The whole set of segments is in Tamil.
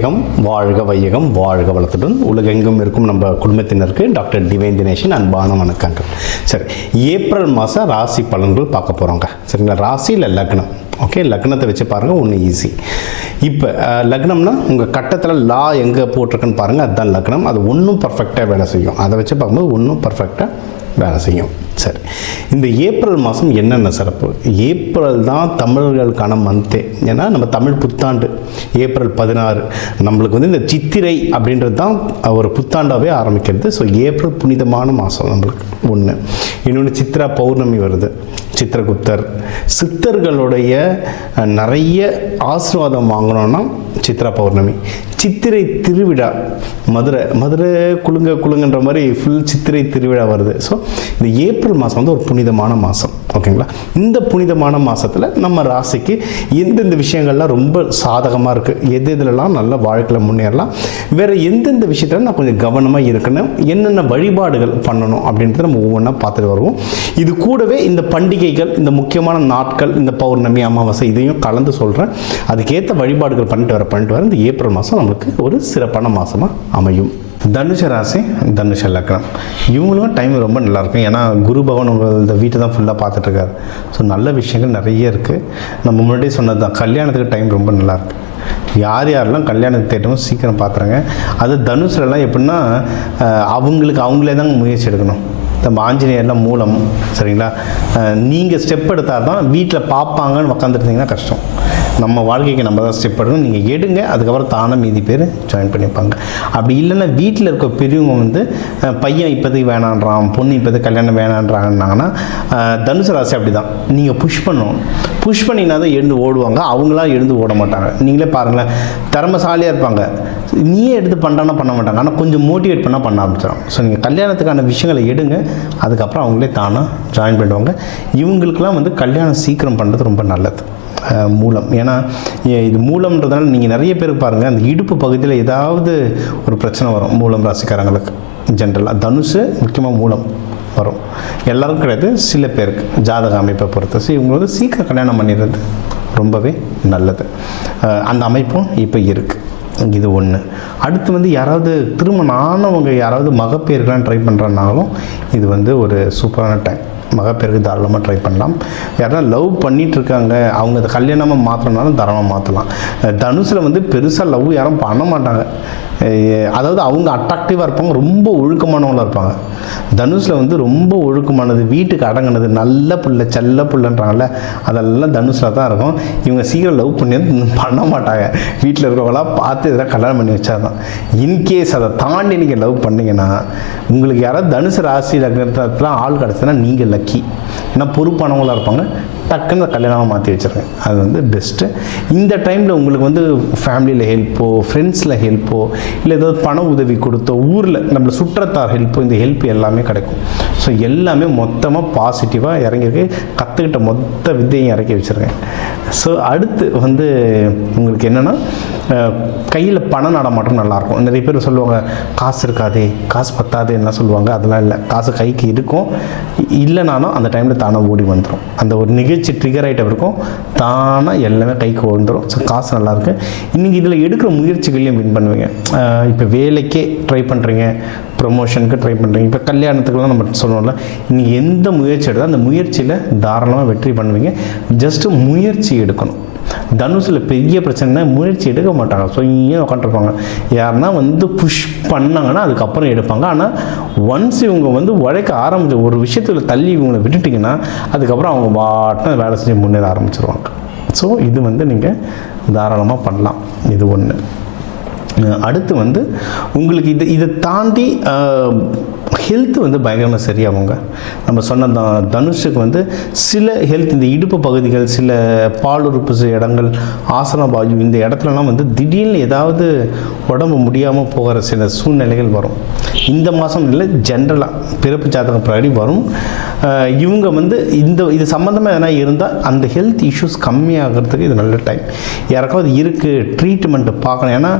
வையகம் வாழ்க வையகம் வாழ்க வளத்துடன் உலகெங்கும் இருக்கும் நம்ம குடும்பத்தினருக்கு டாக்டர் டிவைன் தினேஷன் அன்பான வணக்கங்கள். சரி, ஏப்ரல் மாதம் ராசி பலன்கள் பார்க்க போகிறோங்க. சரிங்களா, ராசி இல்லை லக்னம். ஓகே, லக்னத்தை வச்சு பாருங்கள், ஒன்று ஈஸி. இப்போ லக்னம்னா உங்கள் கட்டத்தில் லா எங்கே போட்டிருக்குன்னு பாருங்கள், அதுதான் லக்னம். அது ஒன்றும் பர்ஃபெக்டாக வேலை செய்யும். அதை வச்சு பார்க்கும்போது ஒன்றும் பர்ஃபெக்டாக வேலை செய்யும். சரி, இந்த ஏப்ரல் மாதம் என்னென்ன சிறப்பு? ஏப்ரல் தான் தமிழர்களுக்கான மந்த்தே. ஏன்னா நம்ம தமிழ் புத்தாண்டு ஏப்ரல் 16. நம்மளுக்கு வந்து இந்த சித்திரை அப்படின்றது தான் ஒரு புத்தாண்டாகவே ஆரம்பிக்கிறது. ஸோ ஏப்ரல் புனிதமான மாதம் நம்மளுக்கு ஒன்று. இன்னொன்று சித்ரா பௌர்ணமி வருது, சித்திரகுப்தர். சித்தர்களுடைய நிறைய ஆசீர்வாதம் வாங்கணும்னா சித்ரா பௌர்ணமி. சித்திரை திருவிழா, மதுரை குலுங்கன்ற மாதிரி ஃபுல் சித்திரை திருவிழா வருது. ஸோ இந்த ஏப்ரல் மாதம் வந்து ஒரு புனிதமான மாதம். ஓகேங்களா, இந்த புனிதமான மாதத்தில் நம்ம ராசிக்கு எந்தெந்த விஷயங்கள்லாம் ரொம்ப சாதகமாக இருக்குது, எதுலலாம் நல்ல வாழ்க்கையில் முன்னேறலாம், வேறு எந்தெந்த விஷயத்தில் நான் கொஞ்சம் கவனமாக இருக்கணும், என்னென்ன வழிபாடுகள் பண்ணணும் அப்படின்றத நம்ம ஒவ்வொன்றா பார்த்துட்டு வருவோம். இது கூடவே இந்த பண்டிகைகள், இந்த முக்கியமான நாட்கள், இந்த பௌர்ணமி, அமாவாசை இதையும் கலந்து சொல்கிறேன். அதுக்கேற்ற வழிபாடுகள் பண்ணிட்டு வர இந்த ஏப்ரல் மாதம் நம்மளுக்கு ஒரு சிறப்பான மாதமாக அமையும். தனுஷ ராசி, தனுஷ லக்னம், இவங்களும் டைம் ரொம்ப நல்லாயிருக்கும். ஏன்னா குரு பகவான் உங்கள் இந்த வீட்டை தான் ஃபுல்லாக பார்த்துட்ருக்காரு. ஸோ நல்ல விஷயங்கள் நிறைய இருக்குது. நம்ம முன்னாடியே சொன்னது தான், கல்யாணத்துக்கு டைம் ரொம்ப நல்லாயிருக்கு. யாரெல்லாம் கல்யாணத்துக்கு தேட்டமும் சீக்கிரம் பார்த்துறாங்க. அது தனுஷிலலாம் எப்படின்னா அவங்களே தான் முயற்சி எடுக்கணும். நம்ம ஆஞ்சநேயர்லாம் மூலம். சரிங்களா, நீங்கள் ஸ்டெப் எடுத்தால் தான் வீட்டில் பார்ப்பாங்கன்னு உட்காந்துருந்தீங்கன்னா கஷ்டம். நம்ம வாழ்க்கைக்கு நம்ம தான் ஸ்டெப் எடுக்கணும். நீங்கள் எடுங்க, அதுக்கப்புறம் தானே மீதி பேர் ஜாயின் பண்ணிப்பாங்க. அப்படி இல்லைன்னா வீட்டில் இருக்க பெரியவங்க வந்து பையன் இப்போதைக்கு வேணான்றான், பொண்ணு இப்போதைக்கு கல்யாணம் வேணான்றாங்கன்னாங்கன்னா தனுசு ராசி அப்படி தான். நீங்கள் புஷ் பண்ணணும். புஷ் பண்ணினா தான் எழுந்து ஓடுவாங்க. அவங்களாம் எழுந்து ஓட மாட்டாங்க. நீங்களே பாருங்களேன், திறமைசாலியாக இருப்பாங்க, நீயே எடுத்து பண்ணுறான்னா பண்ண மாட்டாங்க. ஆனால் கொஞ்சம் மோட்டிவேட் பண்ணால் பண்ண ஆரம்பிச்சிடும். ஸோ நீங்கள் கல்யாணத்துக்கான விஷயங்களை எடுங்க, அதுக்கப்புறம் அவங்களே தானாக ஜாயின் பண்ணுவாங்க. இவங்களுக்கெல்லாம் வந்து கல்யாணம் சீக்கிரம் பண்ணுறது ரொம்ப நல்லது. மூலம், ஏன்னா இது மூலம்ன்றதுனால நீங்கள் நிறைய பேருக்கு பாருங்கள், அந்த இடுப்பு பகுதியில் ஏதாவது ஒரு பிரச்சனை வரும் மூலம் ராசிக்காரங்களுக்கு. ஜென்ரலாக தனுஷு முக்கியமாக மூலம் வரும். எல்லாருக்கும் கிடையாது, சில பேருக்கு ஜாதக அமைப்பை பொறுத்து. ஸோ இவங்க வந்து சீக்கிரம் கல்யாணம் பண்ணிடுறது ரொம்பவே நல்லது. அந்த அமைப்பும் இப்போ இருக்குது. இது ஒன்று. அடுத்து வந்து யாராவது திருமணம் ஆனவங்க யாராவது மகப்பேருக்கெலாம் ட்ரை பண்ணுறனாலும் இது வந்து ஒரு சூப்பரான டைம். மகப்பேருக்கு தாராளமாக ட்ரை பண்ணலாம். யாராவது லவ் பண்ணிகிட்ருக்காங்க, அவங்க அதை கல்யாணமாக மாற்றணுனாலும் தாராளமாக மாற்றலாம். தனுசில் வந்து பெருசாக லவ் யாரும் பண்ண மாட்டாங்க. அதாவது அவங்க அட்ராக்டிவாக இருப்பாங்க, ரொம்ப ஒழுக்கமானவங்களாக இருப்பாங்க. தனுஷில் வந்து ரொம்ப ஒழுக்கமானது, வீட்டுக்கு அடங்கினது, நல்ல புள்ள, செல்ல புள்ளன்றாங்கல்ல, அதெல்லாம் தனுஷில் தான் இருக்கும். இவங்க சீக்கிரம் லவ் பண்ண மாட்டாங்க. வீட்டில் இருக்கிறவங்களாம் பார்த்து இதெல்லாம் கல்யாணம் பண்ணி வச்சாதான். இன்கேஸ் அதை தாண்டி நீங்கள் லவ் பண்ணிங்கன்னா, உங்களுக்கு யாராவது தனுசு ராசி லக்னத்தில் ஆள் கிடச்சுன்னா நீங்கள் லக்கி. ஏன்னா பொறுப்பானவங்களாக இருப்பாங்க. டக்குன்னு கல்யாணமாக மாற்றி வச்சுருங்க. அது வந்து பெஸ்ட்டு. இந்த டைமில் உங்களுக்கு வந்து ஃபேமிலியில் ஹெல்ப்போ, ஃப்ரெண்ட்ஸில் ஹெல்ப்போ, இல்லை ஏதாவது பண உதவி கொடுத்தோ, ஊரில் நம்மளை சுற்றத்தார் ஹெல்ப்போ, இந்த ஹெல்ப் எல்லாமே கிடைக்கும். ஸோ எல்லாமே மொத்தமாக பாசிட்டிவாக இறங்கியிருக்கு. கற்றுக்கிட்ட மொத்த வித்தையும் இறக்கி வச்சுருங்க. ஸோ அடுத்து வந்து உங்களுக்கு என்னென்னா, கையில் பணம் நடமாட்டம் நல்லாயிருக்கும். நிறைய பேர் சொல்லுவாங்க காசு இருக்காதே, காசு பத்தாது என்ன சொல்லுவாங்க. அதெல்லாம் இல்லை, காசு கைக்கு இருக்கும். இல்லைனாலும் அந்த டைமில் தானாக ஓடி வந்துடும். அந்த ஒரு நிகழ்ச்சி ட்ரிகர் ஐட்டம் இருக்கும், தானாக எல்லாமே கைக்கு வந்துடும். ஸோ காசு நல்லாயிருக்கு. இன்றைக்கி இதில் எடுக்கிற முயற்சிகளையும் வின் பண்ணுவீங்க. இப்போ வேலைக்கே ட்ரை பண்ணுறீங்க, ப்ரொமோஷனுக்கு ட்ரை பண்ணுறீங்க, இப்போ கல்யாணத்துக்குலாம் நம்ம சொல்லணும்ல, நீங்கள் எந்த முயற்சி எடுத்தால் அந்த முயற்சியில் தாராளமாக வெற்றி பண்ணுவீங்க. ஜஸ்ட்டு முயற்சி எடுக்கணும். தனுஷில் பெரிய பிரச்சனைனா முயற்சி எடுக்க மாட்டாங்க. ஸோ இங்கே உட்காந்துருப்பாங்க. யாருன்னா வந்து புஷ் பண்ணாங்கன்னா அதுக்கப்புறம் எடுப்பாங்க. ஆனால் ஒன்ஸ் இவங்க வந்து உழைக்க ஆரம்பிச்ச ஒரு விஷயத்தில் தள்ளி இவங்களை விட்டுட்டிங்கன்னா அதுக்கப்புறம் அவங்க பாட்டு வேலை செஞ்சு முன்னேற ஆரம்பிச்சிருவாங்க. ஸோ இது வந்து நீங்கள் தாராளமாக பண்ணலாம். இது ஒன்று. அடுத்து வந்து உங்களுக்கு இதை தாண்டி ஹெல்த் வந்து பயங்கரமாக சரியாகுங்க. நம்ம சொன்ன தனுஷுக்கு வந்து சில ஹெல்த், இந்த இடுப்பு பகுதிகள், சில பாலுறுப்பு இடங்கள், ஆசன பாயு, இந்த இடத்துலலாம் வந்து திடீர்னு ஏதாவது உடம்பு முடியாமல் போகிற சில சூழ்நிலைகள் வரும். இந்த மாதம் இல்லை, ஜென்ரலாக பிறப்பு ஜாதகம் பிரகாரம் வரும். இவங்க வந்து இது சம்மந்தமாக எதனா இருந்தால் அந்த ஹெல்த் இஷ்யூஸ் கம்மியாகிறதுக்கு இது நல்ல டைம். யாருக்காவது இருக்குது ட்ரீட்மெண்ட்டு பார்க்கணும். ஏன்னா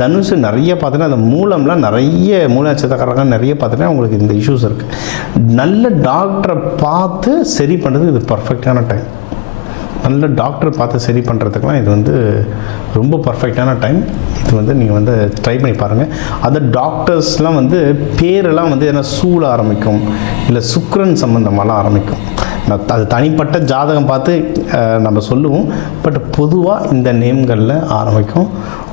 தனுஷு நிறைய பார்த்தீங்கன்னா அந்த மூலம்லாம் நிறைய மூல நட்சத்திரக்காரங்க நிறைய பார்த்துட்டா உங்களுக்கு இந்த இஷ்யூஸ் இருக்குது. நல்ல டாக்டரை பார்த்து சரி பண்ணுறதுக்கு இது பர்ஃபெக்டான டைம். நல்ல டாக்டர் பார்த்து சரி பண்ணுறதுக்கெலாம் இது வந்து ரொம்ப பர்ஃபெக்டான டைம். இது வந்து நீங்கள் வந்து ட்ரை பண்ணி பாருங்கள். அது டாக்டர்ஸ்லாம் வந்து பேரெல்லாம் வந்து என்ன சூழ ஆரம்பிக்கும், இல்லை சுக்கிரன் சம்மந்தமாலாம் ஆரம்பிக்கும். அது தனிப்பட்ட ஜாதகம் பார்த்து நம்ம சொல்லுவோம். பட் பொதுவாக இந்த நேம்களில் ஆரம்பிக்கும்.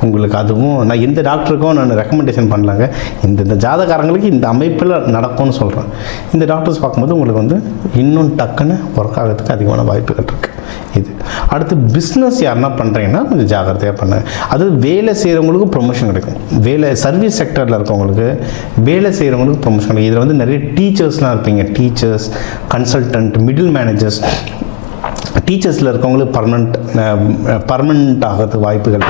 உங்களுக்கு அதுவும் நான் எந்த டாக்டருக்கும் நான் ரெக்கமெண்டேஷன் பண்ணலாங்க, இந்த ஜாதகாரங்களுக்கு இந்த அமைப்பில் நடக்கும்னு சொல்கிறேன். இந்த டாக்டர்ஸ் பார்க்கும்போது உங்களுக்கு வந்து இன்னும் டக்குன்னு ஒர்க் ஆகிறதுக்கு அதிகமான வாய்ப்புகள் இருக்குது. இது அடுத்து பிஸ்னஸ் யாருன்னா பண்ணுறீங்கன்னா கொஞ்சம் ஜாகிரதையாக பண்ணுங்க. அது வேலை செய்கிறவங்களுக்கு ப்ரொமோஷன் கிடைக்கும். சர்வீஸ் செக்டரில் இருக்கவங்களுக்கு, வேலை செய்கிறவங்களுக்கு ப்ரொமோஷன் கிடைக்கும். இதில் வந்து நிறைய டீச்சர்ஸ்லாம் இருப்பீங்க. Teachers, consultant, middle managers. டீச்சர்ஸில் இருக்கவங்களுக்கு பர்மனண்ட் ஆகிறதுக்கு வாய்ப்புகள்.